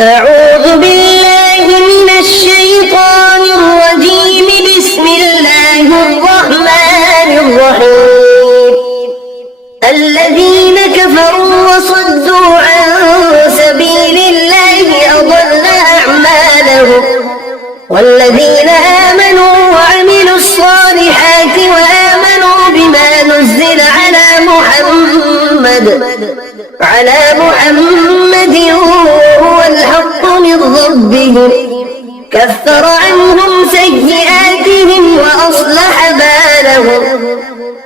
أعوذ بالله من الشيطان الرجيم. بسم الله الرحمن الرحيم. الذين كفروا وصدوا عن سبيل الله أضل أعمالهم، والذين آمنوا وعملوا الصالحات وآمنوا بما نزل على محمد وهو الحق من ربهم، كفر عنهم سيئاتهم وأصلح بالهم.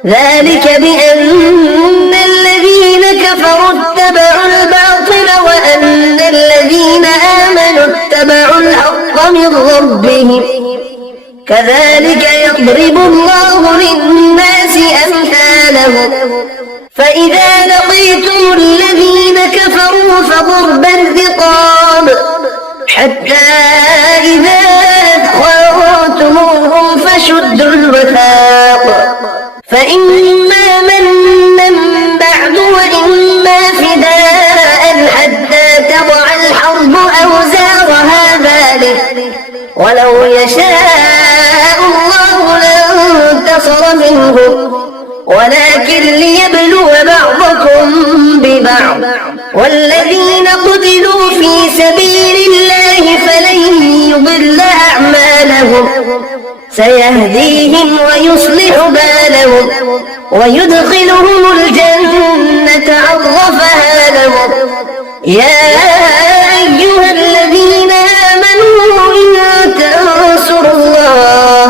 ذلك بأن الذين كفروا اتبعوا الباطل وأن الذين آمنوا اتبعوا الحق من ربهم. كذلك يضرب الله للناس أمثالهم. فإذا لقيتم الذين كفروا فضرب الرقاب حتى إذا أثخنتموهم فشدوا الوثاق، فإما منا بعد وإما فداء حتى تضع الحرب أوزارها ذلك، ولو يشاء الله لانتصر منهم، ولكن ليبلو بعضكم ببعض. والذين قتلوا في سبيل الله فلن يضل أعمالهم، سيهديهم ويصلح بالهم ويدخلهم الجنة عرفها لهم. يا أيها الذين آمنوا إن تنصروا الله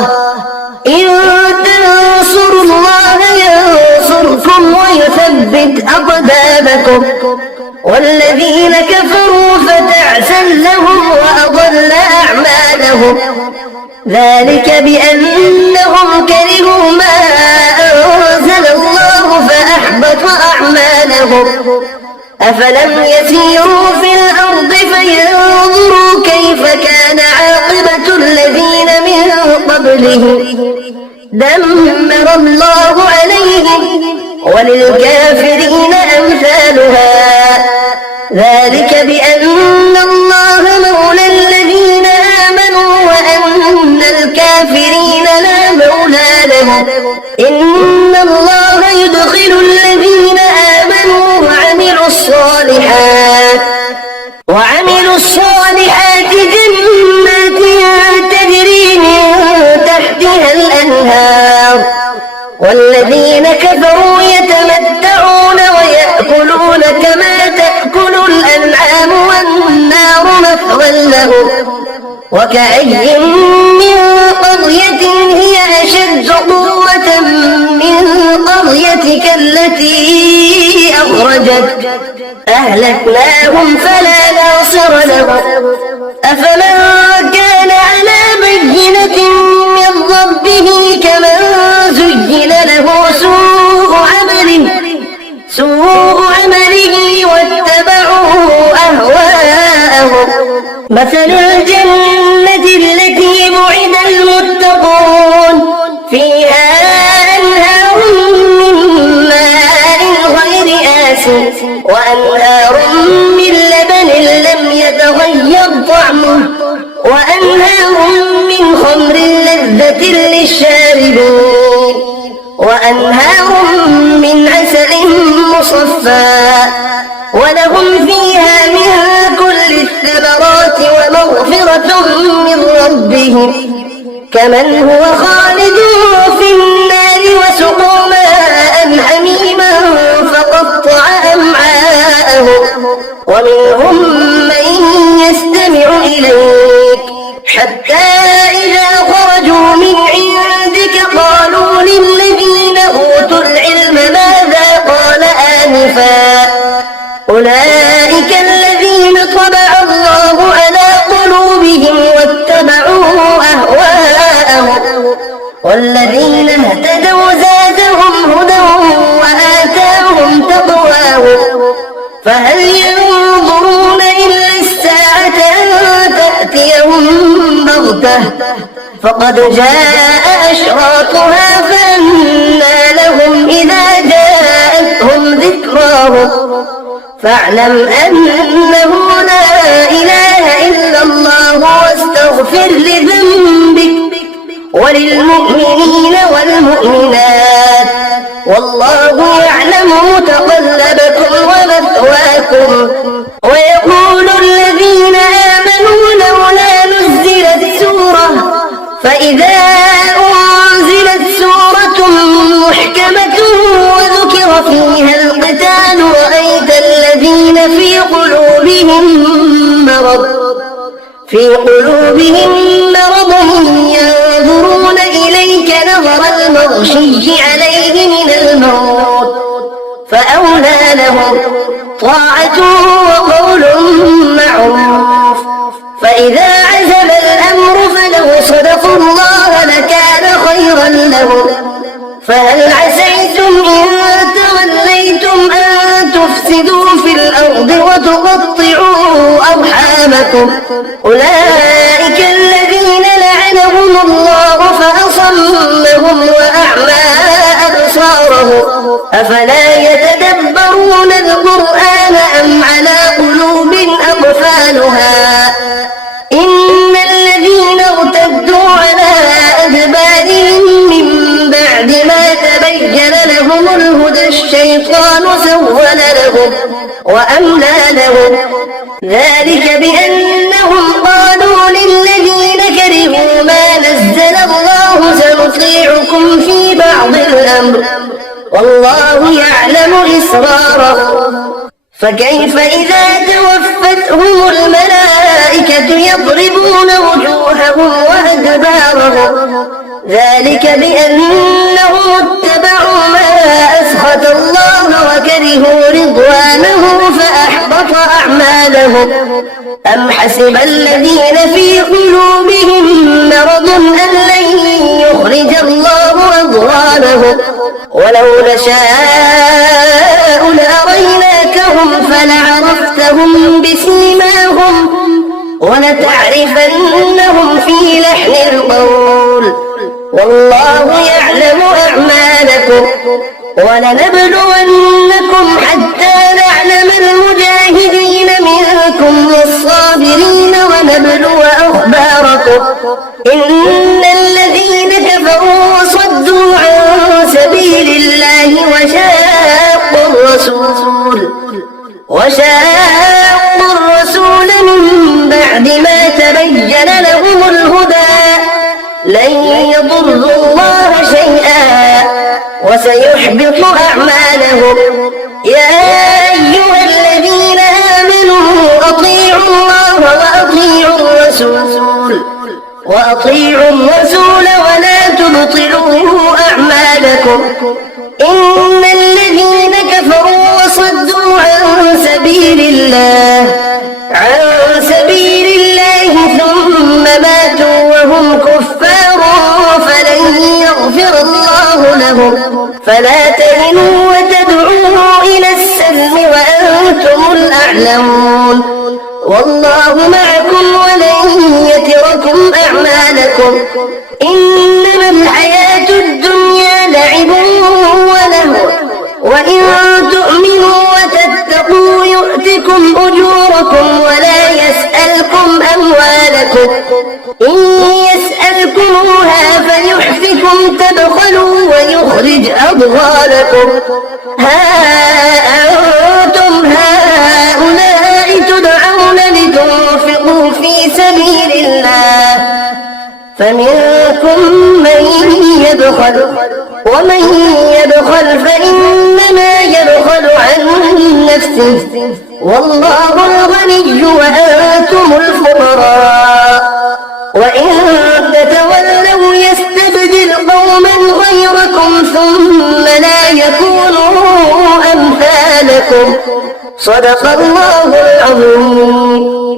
ينصركم ويثبت أقدامكم، والذين كفروا فتعسا لهم وأضل أعمالهم. ذلك بأنهم كرهوا ما أنزل الله فأحبط أعمالهم. أفلم يسيروا في الأرض فينظروا كيف كان عاقبة الذين من قبلهم، دمر الله عليهم وللكافرين أمثالها. ذلك بأن الله مولى الذين آمنوا وأن الكافرين لا مولى لهم. إن الله يدخل الذين آمنوا وعملوا الصالحات جنات تجري من تحتها الأنهار، والذين كفروا يتمتعون ويأكلون كما تأكل الأنعام والنار مثوى لهم. وكأي من قرية هي أشد قوة من قريتك التي أخرجت أهلكناهم فلا ناصر لهم. أفمن كان على بينة من ربه كمن زين له سوء عمله واتبعوا أهواءهم. مثل الجنة التي وعد المتقون فيها أنهار من ماء غير آسن وأنهار من لبن لم يتغير طعمه وأنهار من خمر لذة للشاربين وأنهار من عسل مصفى ولهم فيها من كل الثمرات ومغفرة من ربهم كمن هو خالد في النار وسقوا ماء حميما فقطع أمعاءهم ومنهم من يستمع إليك حتى إذا خرجوا من عندك قالوا للذين أوتوا العلم ماذا قال آنفا أولئك الذين طبع الله على قلوبهم واتبعوا أهواءهم والذين اهتدوا زادهم هدى وآتاهم تقواهم فهل ينظرون إلا الساعة أن تأتيهم بغتة فقد جاء أشراطها فأنى لهم إذا جاءتهم ذكراهم فاعلم أنه لا إله واستغفر لذنبك وللمؤمنين والمؤمنات والله يعلم متقلبكم ومثواكم. ويقول الذين آمنوا لولا نزلت سورة فإذا أنزلت سورة محكمة وذكر فيها القتال رأيت الذين في قلوبهم مرض ينظرون إليك نظر المغشي عليه من الموت فأولى لهم طاعة وقول معروف. فإذا عزم الأمر فلو صدقوا الله لكان خيرا لهم. فهل عسيتم إن توليتم أن تفسدوا في الأرض وتقطعوا أرحامكم أولئك الذين لعنهم الله فأصمهم وأعمى أبصارهم أفلا يتدبرون القرآن أم على قلوب أقفالها. إن الذين ارتدوا على أدبارهم من بعد ما تبين لهم الهدى الشيطان سول لهم وأملى لهم ذلك بأنهم قالوا للذين كرهوا ما نزل الله سنطيعكم في بعض الأمر والله يعلم إسرارهم. فكيف إذا توفتهم الملائكة يضربون وجوههم وأدبارهم ذلك بأنهم اتبعوا ما أسخط الله وكرهوا رضوانه فأحبط أعمالهم. أم حسب الذين في قلوبهم مرض أن لن يخرج الله أضغانهم ولو نشاء لأريناكهم فلعرفتهم بسيماهم ولتعرفنهم في لحن القول والله يعلم أعمالكم. ولنبلونكم حتى نعلم المجاهدين منكم والصابرين ونبلو أخباركم. إن الذين كفروا وصدوا عن سبيل الله وشاقوا الرسول من بعد ما تبين لهم الهدى لن يضروا الله شيئا وسيحبط أعمالهم. يا أيها الذين آمنوا أطيعوا الله وأطيعوا الرسول ولا تبطلوا أعمالكم. إن الذين كفروا وصدوا عن سبيل الله ثم ماتوا وهم كفار فلن يغفر الله لهم. فلا تهنوا وتدعوا إلى السلم وأنتم الأعلمون والله معكم ولن يتركم أعمالكم. إنما الحياة الدنيا لعب ولهو وإن تؤمنوا وتتقوا يؤتكم أجوركم ولا يسألكم أموالكم. إن يسألكموها فيحفكم تبخلوا ويخرج أضغانكم. ها أنتم هؤلاء تدعون لتنفقوا في سبيل الله فمنكم من يبخل ومن يبخل فإنما يبخل عن نفسه والله الغني وأنتم الفقراء. وإن تتولوا يستبدل قوما غيركم ثم لا يكونوا أمثالكم. صدق الله العظيم.